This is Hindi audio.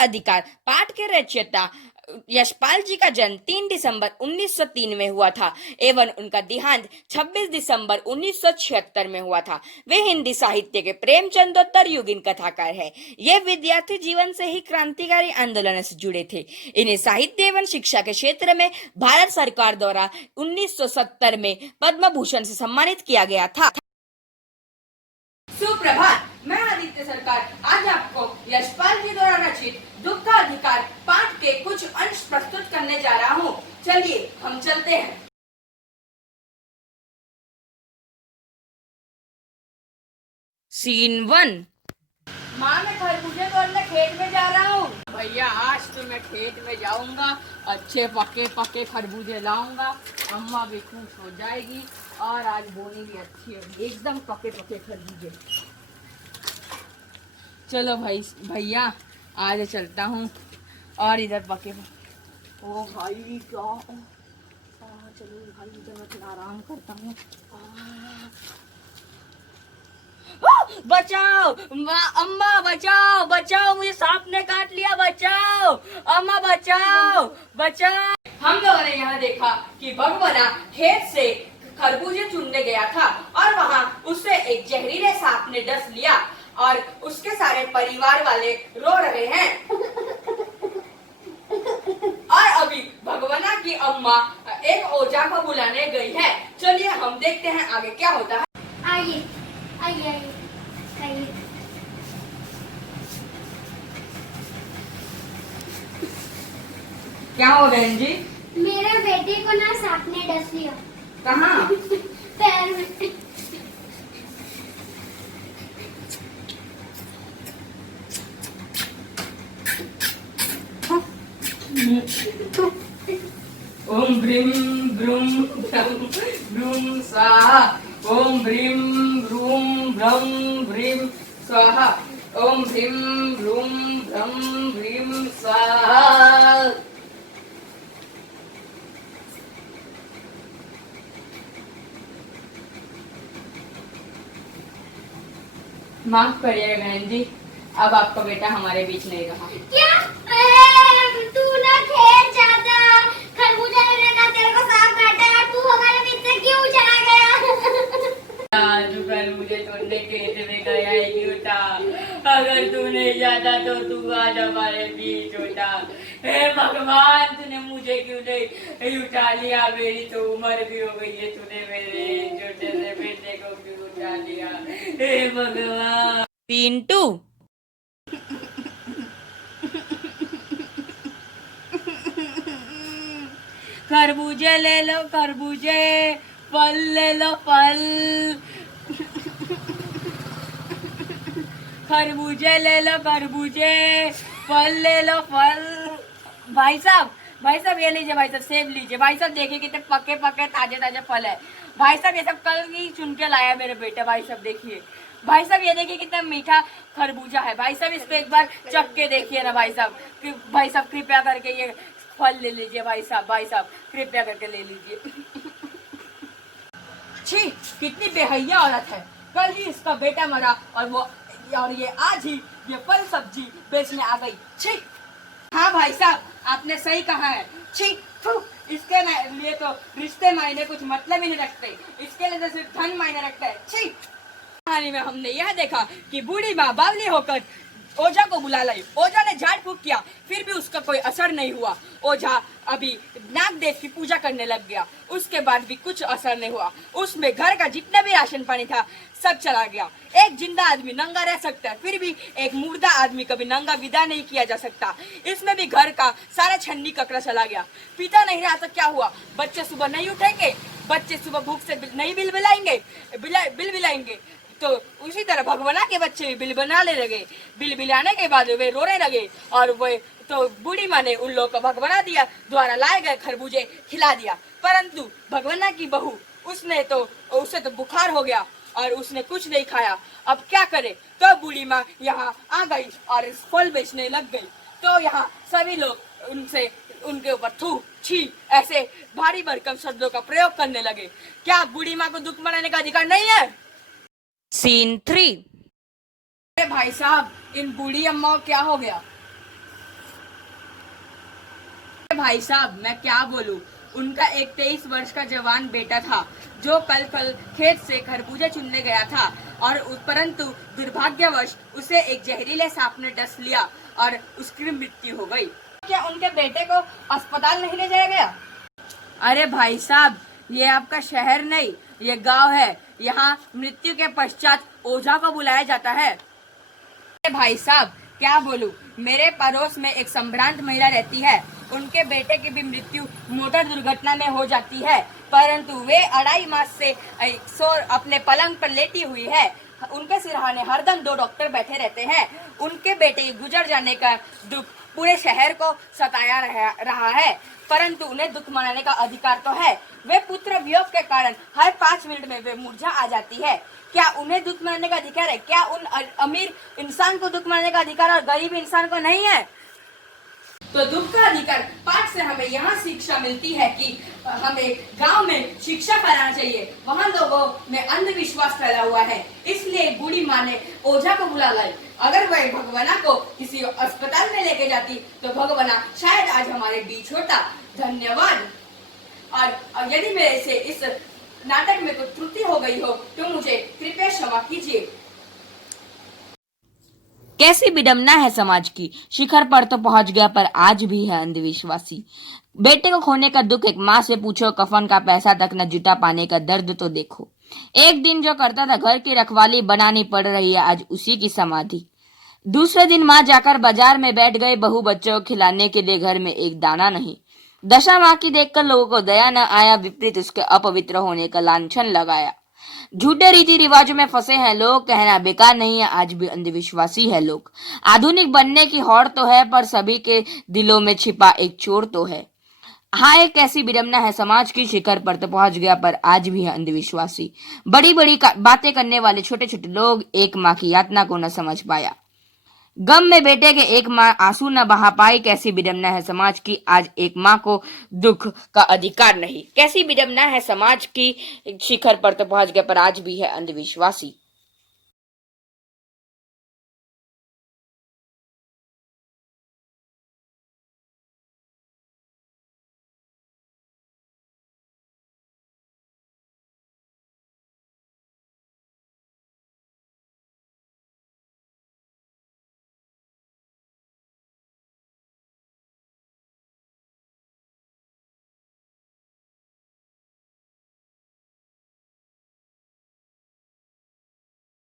अधिकार पाठ के रचयिता यशपाल जी का जन्म 3 दिसंबर 1903 में हुआ था एवं उनका देहांत 26 दिसंबर 1976 में हुआ था। वे हिंदी साहित्य के प्रेमचंदोत्तर युगीन कथाकार हैं। ये विद्यार्थी जीवन से ही क्रांतिकारी आंदोलन से जुड़े थे। इन्हें साहित्य एवं शिक्षा के क्षेत्र में भारत सरकार द्वारा 1970 में पद्म भूषण से सम्मानित किया गया था। सुप्रभात, मैं आदित्य सरकार आज आपको यशपाल जी द्वारा रचित दुख का अधिकार पाठ के कुछ अंश प्रस्तुत करने जा रहा हूँ। चलिए हम चलते हैं। सीन 1। माँ, मैं खरबूजे तोड़ने खेत में जा रहा हूँ। भैया, आज तो मैं खेत में जाऊंगा, अच्छे पके पके खरबूजे लाऊंगा, अम्मा भी खुश हो जाएगी और आज बोनी भी अच्छी होगी, एकदम पके पके खरबूजे। चलो भैया आज चलता हूँ और इधर पके। ओ भाई क्या, चलो भाई इधर मैं थोड़ा आराम करता हूँ। बचाओ अम्मा, बचाओ बचाओ, मुझे सांप ने काट लिया, बचाओ अम्मा, बचाओ बचाओ। हम लोगों ने यहाँ देखा कि भगवाना खेत से खरबूजे चुनने गया था और वहाँ उससे एक जहरीले सांप ने डस लिया और उसके सारे परिवार वाले रो रहे हैं। और अभी भगवाना की अम्मा एक ओझा को बुलाने गई है। चलिए हम देखते हैं आगे क्या होता है। आइए आइए आइए आइए। क्या हो बहन जी? मेरे बेटे को ना सांप ने डस लिया। कहाँ? पैर में। ओम भ्रीम भ्रूम भ्रम भ्रूम स्वाहा। ओम भ्रीम भ्रूम भ्रम भ्रीम स्वाहा। ओम भ्रीम भ्रूम भ्रम भ्रीम स्वाहा। माफ करिएगा बहन जी, अब आपका बेटा हमारे बीच नहीं रहा। क्या? तू ना खेत जाता, खरबूजा लेने का, तेरे को सांप काटा, तू हमारे बीच से क्यों चला गया? तू खरबूजे तोड़ने खेत में गया ही क्यों था? अगर तू नहीं जाता तो तू आज हमारे बीच होता। हे भगवान, तूने मुझे क्यों नहीं उठा लिया? मेरी तो उम्र भी हो गई है, तूने मेरे छोटे से बेटे को क्यों उठा लिया? हे भगवान। सीन 2। खरबूजे ले लो खरबूजे, फल ले लो फल। खरबूजे ले लो खरबूजे, फल ले लो फल। भाई साहब ये लीजिए, भाई साहब सेब लीजिए। भाई साहब देखिए कितने पके पके ताजे ताजे फल है। भाई साहब ये सब कल ही चुन के लाया मेरे बेटे। भाई साहब देखिए, भाई साहब ये देखिए कितना मीठा खरबूजा है। भाई साहब इसको एक बार चख के देखिए ना भाई साहब। भाई साहब कृपया करके ये फल ले लीजिए। भाई साहब कृपया करके ले लीजिए। छी, कितनी बेहैया औरत है। कल ही इसका बेटा मरा और ये आज ही ये फल सब्जी बेचने आ गई। छी। हाँ भाई साहब, आपने सही कहा है। छी, इसके लिए तो रिश्ते मायने कुछ मतलब ही नहीं रखते। इसके लिए तो सिर्फ धन मायने रखता है। छी। कहानी में हमने यह देखा कि बूढ़ी माँ बावली होकर ओझा को बुला लाई। ओझा ने झाड़ फूक किया, फिर भी उसका कोई असर नहीं हुआ। ओझा अभी नागदेव की पूजा करने लग गया, उसके बाद भी कुछ असर नहीं हुआ। उसमें घर का जितना भी राशन पानी था सब चला गया। एक जिंदा आदमी नंगा रह सकता है, फिर भी एक मुर्दा आदमी कभी नंगा विदा नहीं किया जा सकता। इसमें भी घर का सारा छन्नी ककड़ा चला गया। पिता नहीं रहा तो क्या हुआ? बच्चे सुबह नहीं उठेंगे, बच्चे सुबह भूख से नहीं बिलबिलाएंगे तो उसी तरह भगवाना के बच्चे भी बिल बनाने लगे। बिल बिलाने के बाद वे रोने लगे और वे तो बूढ़ी माँ ने उन लोगों को भगवाना दिया द्वारा लाए गए खरबूजे खिला दिया। परंतु भगवाना की बहू उसे तो बुखार हो गया और उसने कुछ नहीं खाया। अब क्या करे? तो बूढ़ी माँ यहाँ आ गई और इस फल बेचने लग गई। तो यहाँ सभी लोग उनके ऊपर थू छी ऐसे भारी भरकम शब्दों का प्रयोग करने लगे। क्या बूढ़ी माँ को दुख मनाने का अधिकार नहीं है? सीन 3। भाई साहब, इन बूढ़ी अम्मा को क्या हो गया? भाई साहब, मैं क्या बोलूं। उनका एक 23 वर्ष का जवान बेटा था जो कल खेत से खरबूजे चुनने गया था और परंतु दुर्भाग्यवश उसे एक जहरीले सांप ने डस लिया और उसकी मृत्यु हो गई। क्या उनके बेटे को अस्पताल नहीं ले जाया गया? अरे भाई साहब, ये आपका शहर नहीं, ये गांव है। यहाँ मृत्यु के पश्चात ओझा को बुलाया जाता है। अरे भाई साहब, क्या बोलूं, मेरे पड़ोस में एक संभ्रांत महिला रहती है। उनके बेटे की भी मृत्यु मोटर दुर्घटना में हो जाती है, परंतु वे 2.5 मास से अपने पलंग पर लेटी हुई है। उनके सिरहाने हरदम 2 डॉक्टर बैठे रहते हैं। उनके बेटे के गुजर जाने का दुख पूरे शहर को सताया रहा है, परंतु उन्हें दुख मनाने का अधिकार तो है। वे पुत्र वियोग के कारण हर 5 मिनट में वे मुरझा आ जाती है। क्या उन्हें दुख मनाने का अधिकार है? क्या उन अमीर इंसान को दुख मनाने का अधिकार और गरीब इंसान को नहीं है? तो दुख का अधिकार पाठ से हमें यहाँ शिक्षा मिलती है कि हमें गांव में शिक्षा फैलाना चाहिए। वहाँ लोगों में अंधविश्वास फैला हुआ है, इसलिए बूढ़ी माँ ने ओझा को बुला लाई। अगर वह भगवाना को किसी अस्पताल में लेके जाती तो भगवाना शायद आज हमारे बीच होता। धन्यवाद। और यदि मेरे से इस नाटक में कोई त्रुटि हो गई हो तो मुझे कृपया क्षमा कीजिए। कैसी विडम्बना है समाज की, शिखर पर तो पहुंच गया पर आज भी है अंधविश्वासी। बेटे को खोने का दुख एक माँ से पूछो, कफन का पैसा तक न जुटा पाने का दर्द तो देखो। एक दिन जो करता था घर की रखवाली बनानी पड़ रही है आज उसी की समाधि। दूसरे दिन माँ जाकर बाजार में बैठ गए, बहू बच्चों को खिलाने के लिए घर में एक दाना नहीं। दशा माँ की देखकर लोगों को दया न आया, विपरीत उसके अपवित्र होने का लांछन लगाया। झूठे रीति रिवाजों में फंसे हैं लोग, कहना बेकार नहीं है, आज भी अंधविश्वासी है लोग। आधुनिक बनने की होड़ तो है पर सभी के दिलों में छिपा एक चोर तो है। हाँ, एक ऐसी विडम्बना है समाज की, शिखर पर तो पहुंच गया पर आज भी है अंधविश्वासी। बड़ी बड़ी बातें करने वाले छोटे छोटे लोग एक माँ की यातना को न समझ पाया। गम में बेटे के एक माँ आंसू न बहा पाई। कैसी विडम्बना है समाज की, आज एक माँ को दुख का अधिकार नहीं। कैसी विडम्बना है समाज की, शिखर पर तो पहुंच गया पर आज भी है अंधविश्वासी।